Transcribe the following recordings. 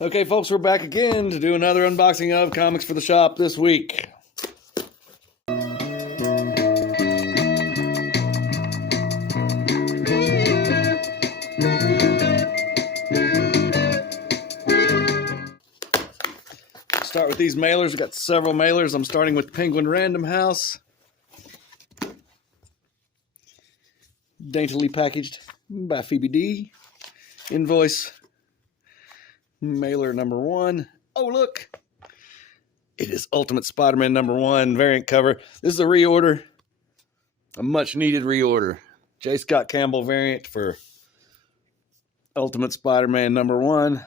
Okay, folks, we're back again to do another unboxing of comics for the shop this week. Start with these mailers. We've got several mailers. I'm starting with Penguin Random House. Daintily packaged by Blvd. Invoice. Mailer number 1. Oh, look. It is Ultimate Spider-Man number 1 variant cover. This is a reorder. A much needed reorder. J. Scott Campbell variant for Ultimate Spider-Man number 1.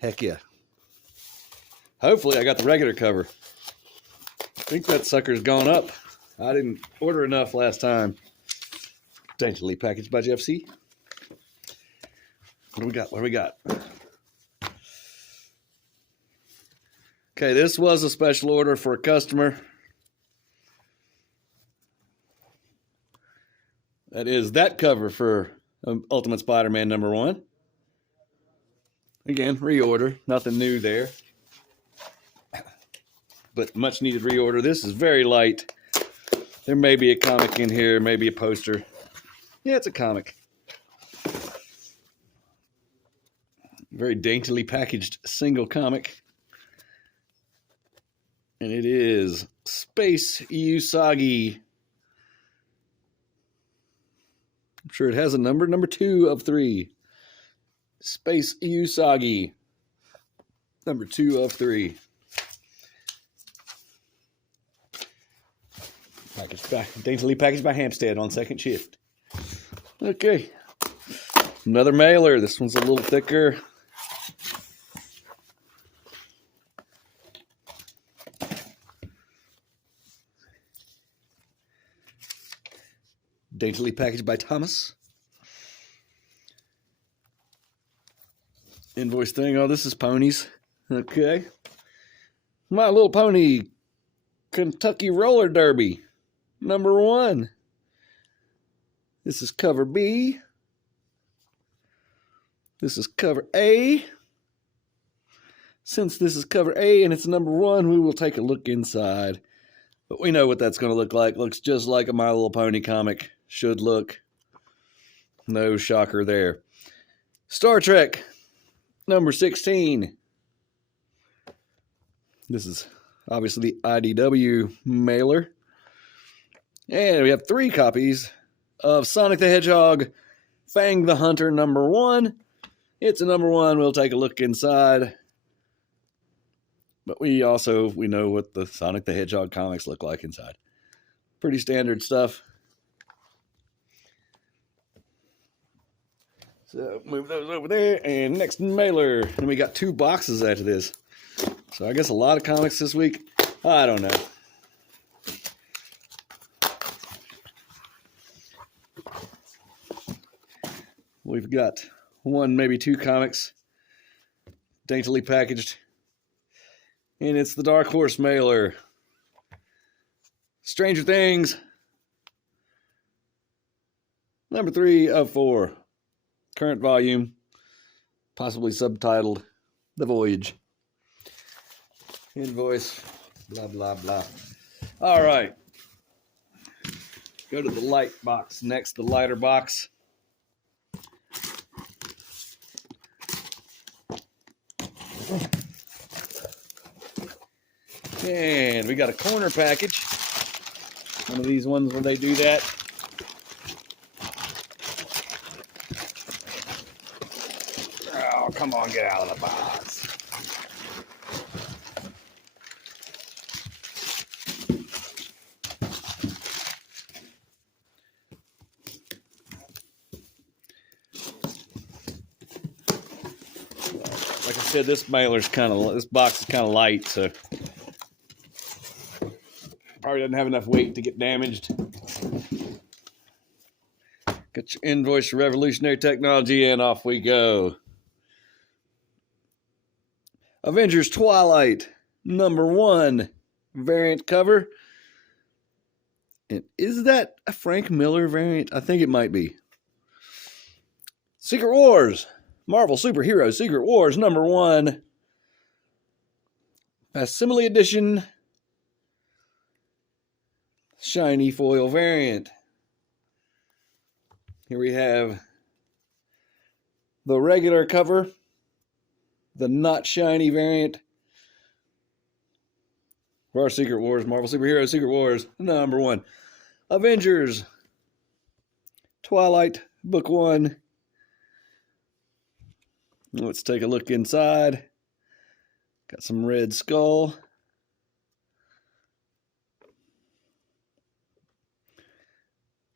Heck yeah. Hopefully I got the regular cover. I think that sucker's gone up. I didn't order enough last time. Daintily packaged by Jeff C. What do we got? What do we got? Okay, this was a special order for a customer. That is that cover for Ultimate Spider-Man number 1. Again, reorder. Nothing new there. But much needed reorder. This is very light. There may be a comic in here, maybe a poster. Yeah, it's a comic. Very daintily packaged single comic. And it is Space Usagi. I'm sure it has a number. Number 2 of 3. Space Usagi. Number 2 of 3. Daintily packaged by Hampstead on second shift. Okay. Another mailer. This one's a little thicker. Daintily packaged by Thomas. Invoice thing. Oh, this is ponies. Okay. My Little Pony Kentucky Roller Derby. Number 1. This is cover B. This is cover A. Since this is cover A and it's number 1, we will take a look inside. But we know what that's going to look like. Looks just like a My Little Pony comic should look. No shocker there. Star Trek, number 16. This is obviously the IDW mailer. And we have 3 copies of Sonic the Hedgehog, Fang the Hunter number 1. It's a number 1. We'll take a look inside. But we know what the Sonic the Hedgehog comics look like inside. Pretty standard stuff. So move those over there. And next mailer. And we got 2 boxes after this. So I guess a lot of comics this week. I don't know. We've got 1, maybe 2 comics. Daintily packaged. And it's the Dark Horse mailer. Stranger Things. Number 3 of 4. Current volume. Possibly subtitled The Voyage. Invoice. Blah, blah, blah. All right. Go to the light box next. The lighter box. And we got a corner package. One of these ones where they do that. Oh, come on, get out of the box. Like I said, this box is kind of light, so probably doesn't have enough weight to get damaged. Get your invoice for Revolutionary Technology, and off we go. Avengers Twilight, number 1, variant cover. And is that a Frank Miller variant? I think it might be. Secret Wars, Marvel Superhero Secret Wars #1. Facsimile Edition. Shiny foil variant. Here we have the regular cover, the not shiny variant for our Secret Wars, Marvel Superhero Secret Wars #1. Avengers, Twilight, Book 1. Let's take a look inside. Got some Red Skull.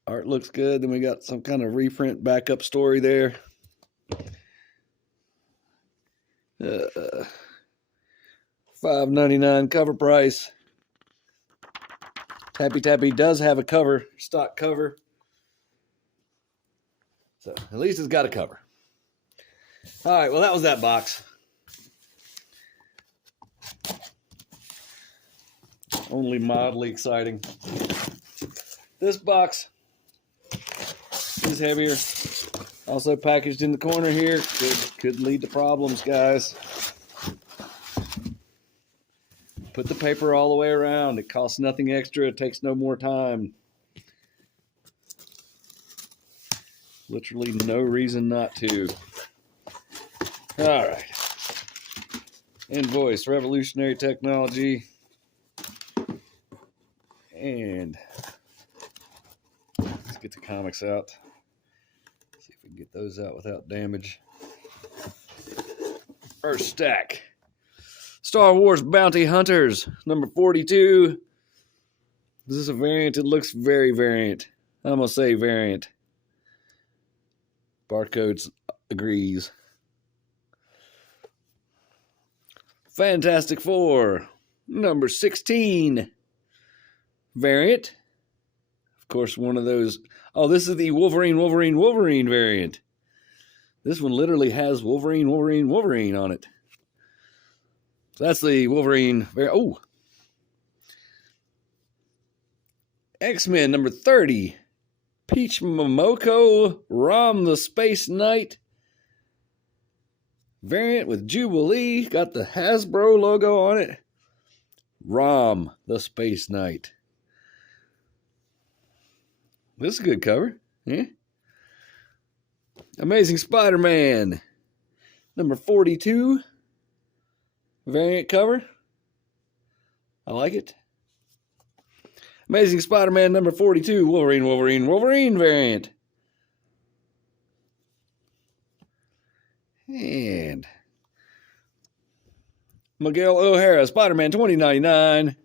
Art looks good. Then we got some kind of reprint backup story there. $5.99 cover price. Tappy Tappy does have a cover, stock cover. So at least it's got a cover. All right, well, that was that box. Only mildly exciting. This box is heavier. Also packaged in the corner here. Could lead to problems, guys. Put the paper all the way around. It costs nothing extra. It takes no more time. Literally no reason not to. All right. Invoice, revolutionary technology. And let's get the comics out. See if we can get those out without damage. First stack. Star Wars Bounty Hunters, #42. This is a variant. It looks very variant. I'm going to say variant. Barcodes agrees. Fantastic Four, #16. Variant. Of course, one of those. Oh, this is the Wolverine variant. This one literally has Wolverine on it. So that's the Wolverine variant. Oh. X-Men #30. Peach Momoko Rom the Space Knight variant with Jubilee. Got the Hasbro logo on it. Rom the Space Knight. This is a good cover. Yeah. Amazing Spider-Man #42. Variant cover. I like it. Amazing Spider-Man #42. Wolverine variant. And Miguel O'Hara, Spider-Man 2099.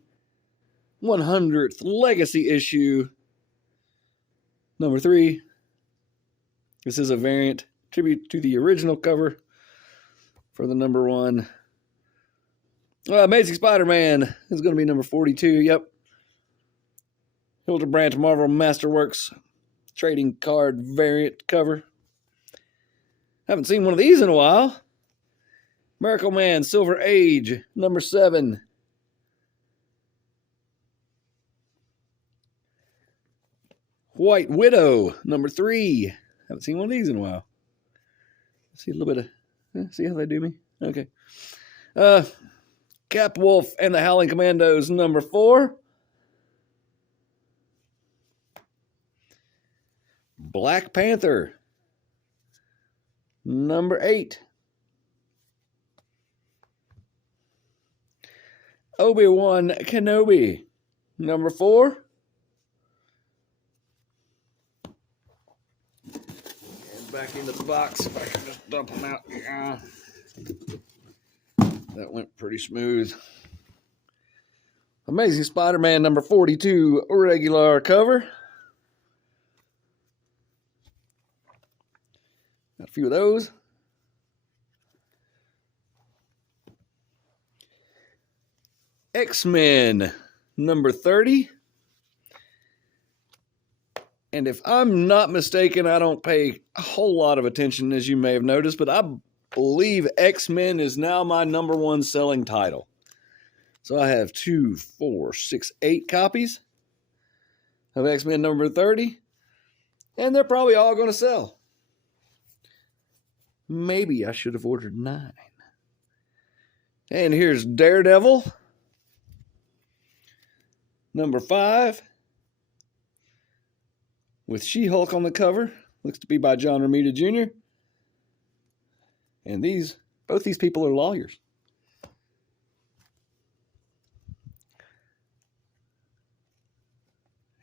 100th Legacy issue. #3. This is a variant. Tribute to the original cover for the #1. Amazing Spider-Man is going to be #42. Yep. Hildebrandt Marvel Masterworks trading card variant cover. Haven't seen one of these in a while. Miracle Man Silver Age #7. White Widow #3. Haven't seen one of these in a while. See a little bit of. See how they do me? Okay. Cap Wolf and the Howling Commandos #4. Black Panther #8. Obi-Wan Kenobi #4. And back into the box. If I can just dump them out. Yeah. That went pretty smooth. Amazing Spider-Man #42 regular cover. Got a few of those. X-Men #30. And if I'm not mistaken, I don't pay a whole lot of attention, as you may have noticed, but I believe X-Men is now my #1 selling title. So I have 2, 4, 6, 8 copies of X-Men #30, and they're probably all going to sell. Maybe I should have ordered 9. And here's Daredevil, number 5, with She-Hulk on the cover. Looks to be by John Romita Jr. And both these people are lawyers.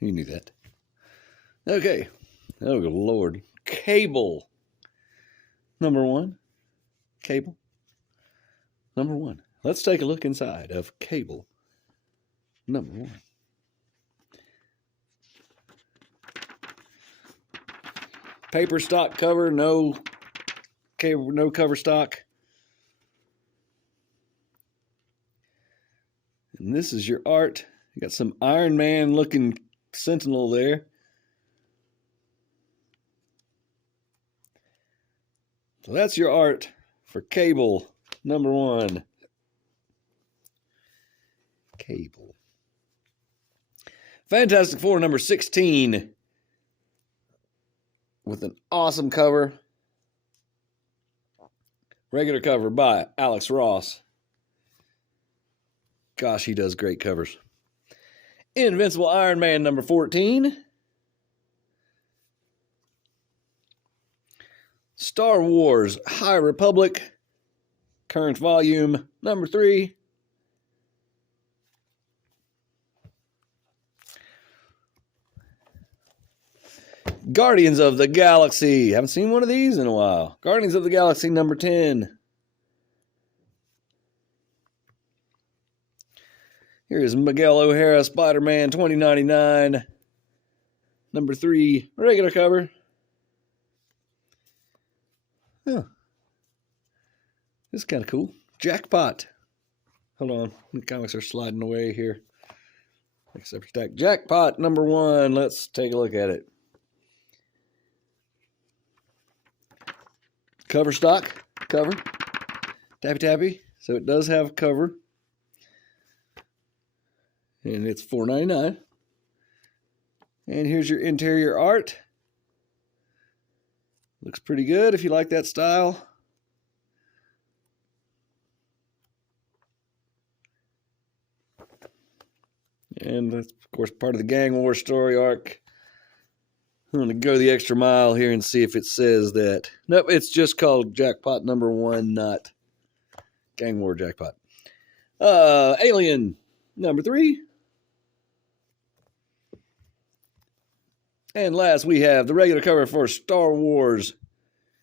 You knew that. Okay. Oh, good Lord. Cable. Number 1. Cable. Number 1. Let's take a look inside of Cable. Number 1. Paper stock cover, no cable, no cover stock. And this is your art. You got some Iron Man looking Sentinel there. So that's your art for Cable, number 1. Cable. Fantastic Four, number 16. With an awesome cover. Regular cover by Alex Ross. Gosh, he does great covers. Invincible Iron Man, number 14. Star Wars High Republic, current volume, number 3. Guardians of the Galaxy. Haven't seen one of these in a while. Guardians of the Galaxy, number 10. Here's Miguel O'Hara, Spider-Man 2099. Number 3, regular cover. Huh. This is kind of cool. Jackpot. Hold on. The comics are sliding away here. Except stack. Jackpot, number 1. Let's take a look at it. Cover stock. Cover. Tappy tappy. So it does have cover. And it's $4.99. And here's your interior art. Looks pretty good if you like that style. And that's, of course, part of the Gang War story arc. I'm going to go the extra mile here and see if it says that. Nope, it's just called Jackpot number 1, not Gang War Jackpot. Alien number 3. And last, we have the regular cover for Star Wars.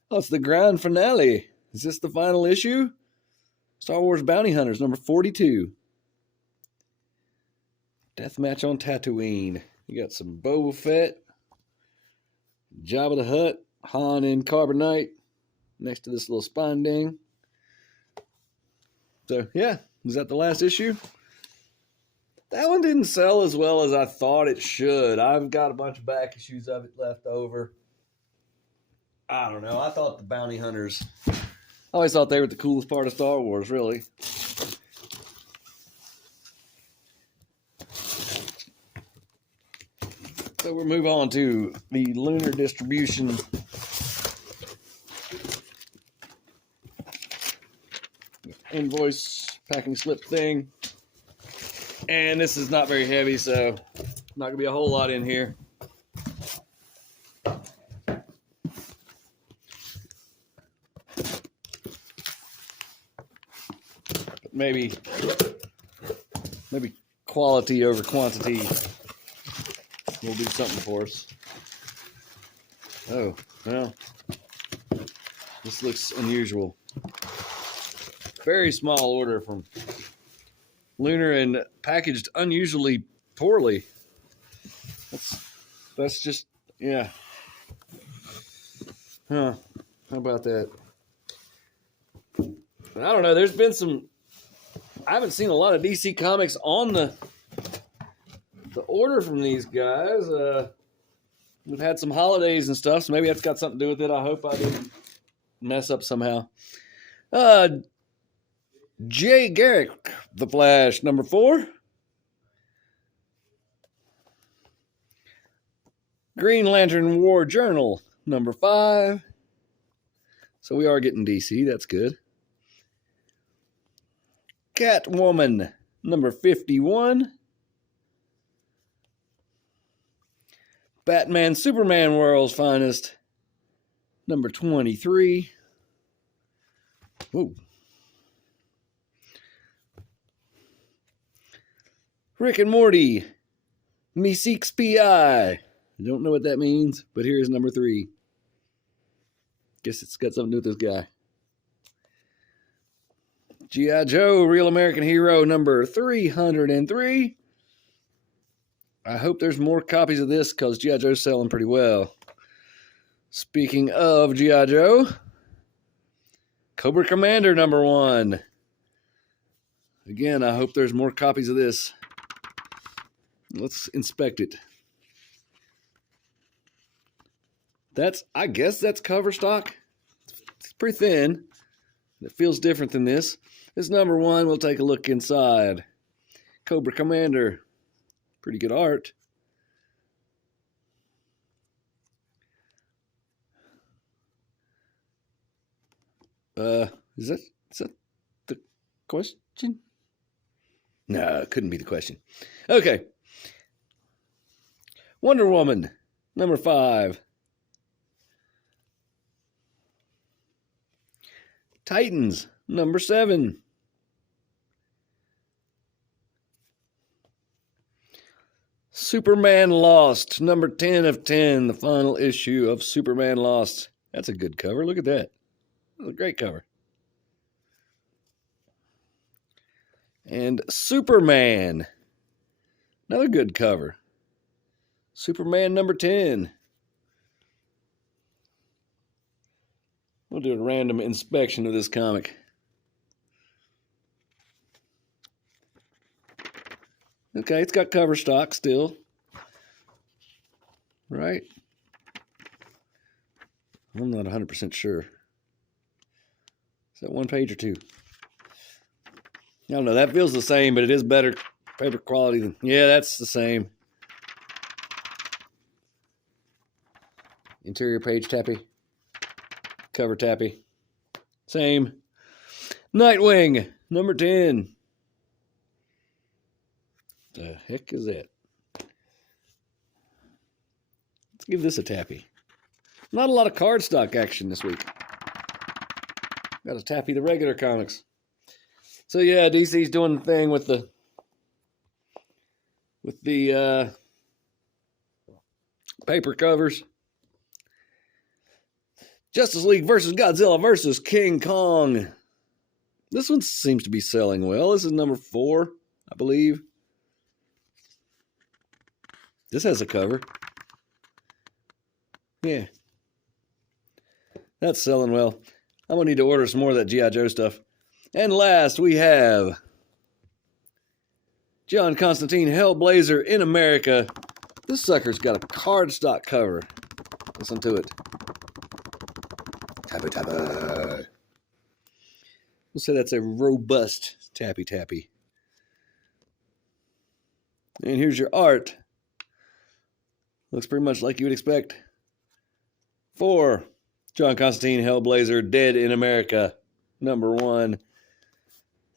Oh, it's the grand finale. Is this the final issue? Star Wars Bounty Hunters, number 42. Deathmatch on Tatooine. You got some Boba Fett, Jabba the Hutt, Han in Carbonite, next to this little spine ding. So, yeah, is that the last issue? That one didn't sell as well as I thought it should. I've got a bunch of back issues of it left over. I don't know. I thought the Bounty Hunters, I always thought they were the coolest part of Star Wars, really. So we'll move on to the Lunar distribution. Invoice packing slip thing. And this is not very heavy, so not going to be a whole lot in here. But maybe quality over quantity will do something for us. Oh, well, this looks unusual. Very small order from Lunar and packaged unusually poorly. That's just, yeah. Huh. How about that? I don't know. There's been I haven't seen a lot of DC Comics on the order from these guys. We've had some holidays and stuff, so maybe that's got something to do with it. I hope I didn't mess up somehow. Jay Garrick, The Flash, number 4. Green Lantern War Journal, number 5. So we are getting DC. That's good. Catwoman, number 51. Batman Superman World's Finest, number 23. Whoa. Rick and Morty, Me Seeks P.I. I don't know what that means, but here's number 3. Guess it's got something to do with this guy. G.I. Joe, Real American Hero, number 303. I hope there's more copies of this because G.I. Joe's selling pretty well. Speaking of G.I. Joe, Cobra Commander, number 1. Again, I hope there's more copies of this. Let's inspect it. I guess that's cover stock. It's pretty thin. It feels different than this. This number 1, we'll take a look inside. Cobra Commander. Pretty good art. Is that the question? No, it couldn't be the question. Okay. Wonder Woman, number 5. Titans, number 7. Superman Lost, number 10 of 10, the final issue of Superman Lost. That's a good cover. Look at that. That's a great cover. And Superman, another good cover. Superman number 10. We'll do a random inspection of this comic. Okay, it's got cover stock still. Right? I'm not 100% sure. Is that 1 page or 2? I don't know. That feels the same, but it is better paper quality than... Yeah, that's the same. Interior page tappy. Cover tappy. Same. Nightwing, number 10. The heck is that? Let's give this a tappy. Not a lot of cardstock action this week. Got to tappy the regular comics. So yeah, DC's doing the thing with the paper covers. Justice League versus Godzilla versus King Kong. This one seems to be selling well. This is number 4, I believe. This has a cover. Yeah. That's selling well. I'm going to need to order some more of that G.I. Joe stuff. And last, we have John Constantine Hellblazer in America. This sucker's got a cardstock cover. Listen to it. Tappy tappy. We'll say that's a robust tappy tappy. And here's your art. Looks pretty much like you would expect. For John Constantine Hellblazer, Dead in America, number 1.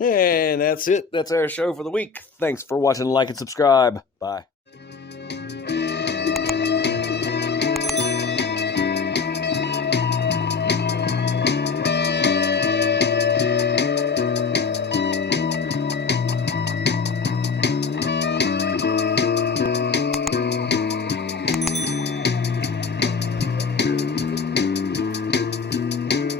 And that's it. That's our show for the week. Thanks for watching. Like and subscribe. Bye.